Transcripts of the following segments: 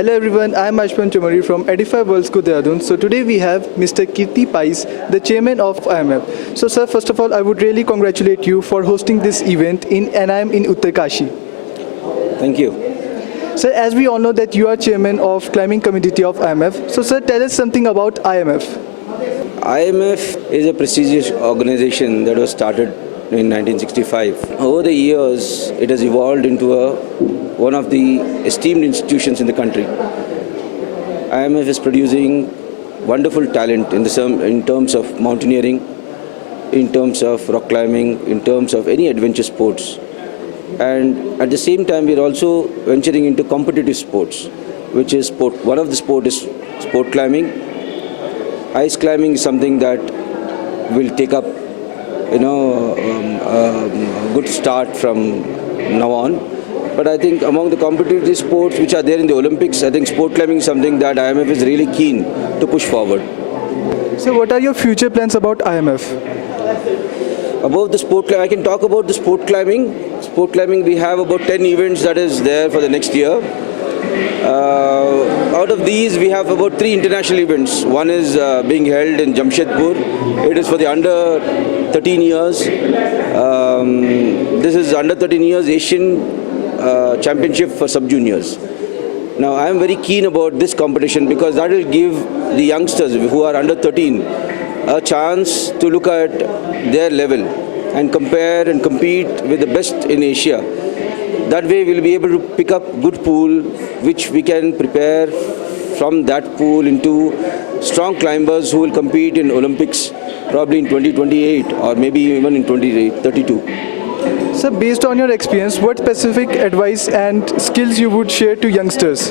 Hello everyone, I am Ashpan Chomari from Edify World School Dehradun. So today we have Mr. Keerti Pais, the chairman of IMF. So sir, first of all, I would really congratulate you for hosting this event and I am in Uttarkashi. Thank you. Sir, as we all know that you are chairman of climbing committee of IMF. So sir, tell us something about IMF. IMF is a prestigious organization that was started in 1965. Over the years, it has evolved into one of the esteemed institutions in the country. IMF is producing wonderful talent in terms of mountaineering, in terms of rock climbing, in terms of any adventure sports. And at the same time, we are also venturing into competitive sports, which is sport. One of the sport is sport climbing. Ice climbing is something that will take up a good start from now on. But I think among the competitive sports which are there in the Olympics, I think sport climbing is something that IMF is really keen to push forward. So what are your future plans about IMF? About the sport climbing, I can talk about the sport climbing. Sport climbing, we have about 10 events that is there for the next year. Out of these, we have about 3 international events. One is being held in Jamshedpur. It is for the under 13 years. This is under 13 years Asian Championship for sub-juniors. Now, I am very keen about this competition because that will give the youngsters who are under 13 a chance to look at their level and compare and compete with the best in Asia. That way, we'll be able to pick up good pool, which we can prepare from that pool into strong climbers who will compete in Olympics probably in 2028 or maybe even in 2032. So based on your experience, what specific advice and skills you would share to youngsters?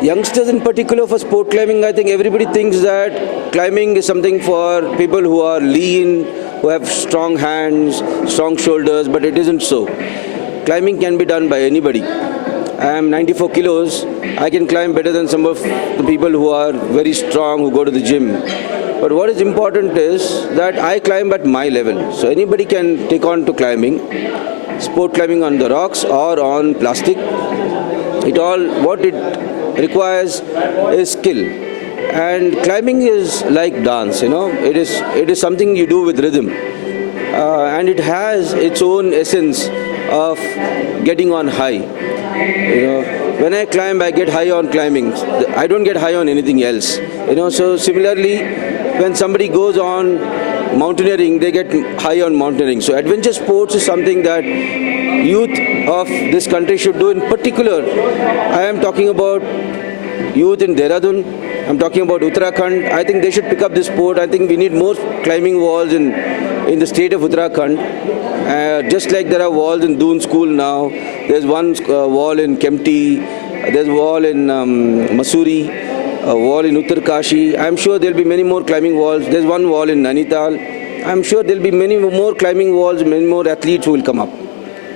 Youngsters in particular for sport climbing, I think everybody thinks that climbing is something for people who are lean, who have strong hands, strong shoulders, but it isn't so. Climbing can be done by anybody. I am 94 kilos. I can climb better than some of the people who are very strong, who go to the gym. But what is important is that I climb at my level. So anybody can take on to climbing, sport climbing on the rocks or on plastic. What it requires is skill. And climbing is like dance, It is something you do with rhythm. And it has its own essence of getting on high. When I climb, I get high on climbing. I don't get high on anything else. So similarly, when somebody goes on mountaineering, they get high on mountaineering. So adventure sports is something that youth of this country should do. In particular, I am talking about youth in Dehradun. I'm talking about Uttarakhand. I think they should pick up this sport. I think we need more climbing walls in the state of Uttarakhand. Just like there are walls in Doon School now, there's one wall in Kempty, there's a wall in Mussoorie, a wall in Uttarkashi. I'm sure there'll be many more climbing walls. There's one wall in Nainital. I'm sure there'll be many more climbing walls, many more athletes who will come up.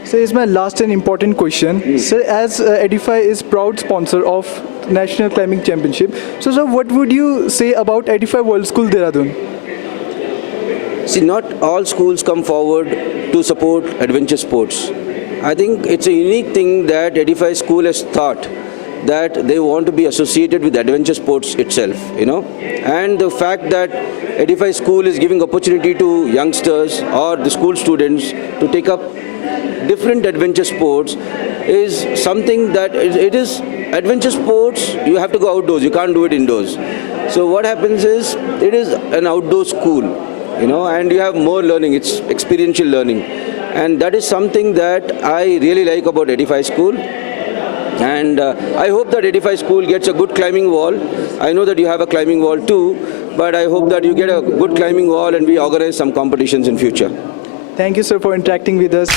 So here's my last and important question. Sir, as Edify is proud sponsor of National Climbing Championship, so sir, what would you say about Edify World School Dehradun? See, not all schools come forward to support adventure sports. I think it's a unique thing that Edify School has thought that they want to be associated with adventure sports itself, And the fact that Edify School is giving opportunity to youngsters or the school students to take up different adventure sports is something that it is adventure sports. You have to go outdoors. You can't do it indoors. So what happens is it is an outdoor school, and you have more learning. It's experiential learning. And that is something that I really like about Edify School. And I hope that Edify School gets a good climbing wall. I know that you have a climbing wall too, but I hope that you get a good climbing wall and we organize some competitions in future. Thank you, sir, for interacting with us.